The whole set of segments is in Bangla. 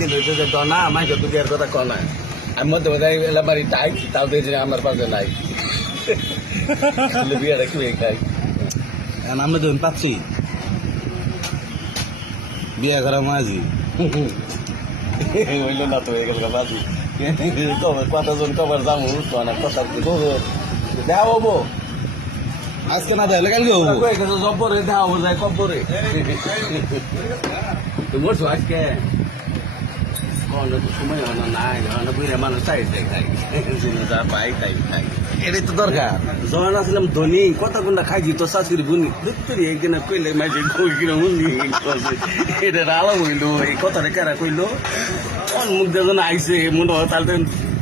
দিন হয়েছে যে না মাইকে তো বিয়ার কথা কয় না আমি মধ্যে মধ্যে এলাম বাড়ি তাই তাও দেখছি আমার পাশে নাই বিয়াটা কি খাই আমরা যখন পাচ্ছি বিয়ে করা মাঝি হইল না তো এগুলো মাঝি কতজন কবার যাবো তো না কথা দেওয়া হবো আজকে না দেয় কালকে হবো জব্বরে দেওয়া হবো যায় কব্বরে বলছো আজকে সময় হয় না নাই বুঝে মানুষ চাই খাই যা পাই তাই খাই এটাই তো দরকার যখন আসলাম ধনী কত কোনটা খাইছি তো শাশুড়ি বুনি দেখতে একদিন কইলে মাঝে কই কিনা বুনি এটা আলাম হইলো এই কথাটা কারা কইলো কোন মুখ যখন আইসে মনে হয় তাহলে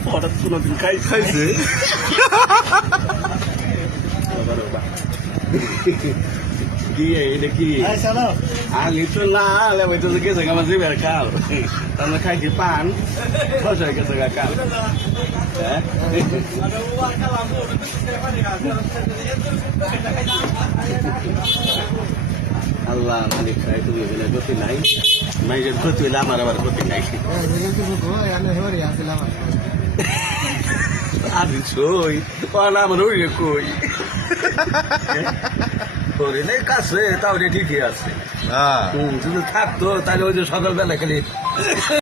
হঠাৎ কোনোদিন খাইছে দিয়ে এটা কি আগে তো না ওই তো গেছে আমার জিবের কাল তাহলে খাইছি পান বসে গেছে কাল আল্লাহ মালিক খাই তুমি গতি নাই মাইজের গতি হইলে আমার আবার গতি নাই আমি ছই আমার হইলে কই হরিণে কাছে তাহলে ঠিকই আছে যদি থাকতো তাহলে ওই যে সকালবেলা খালি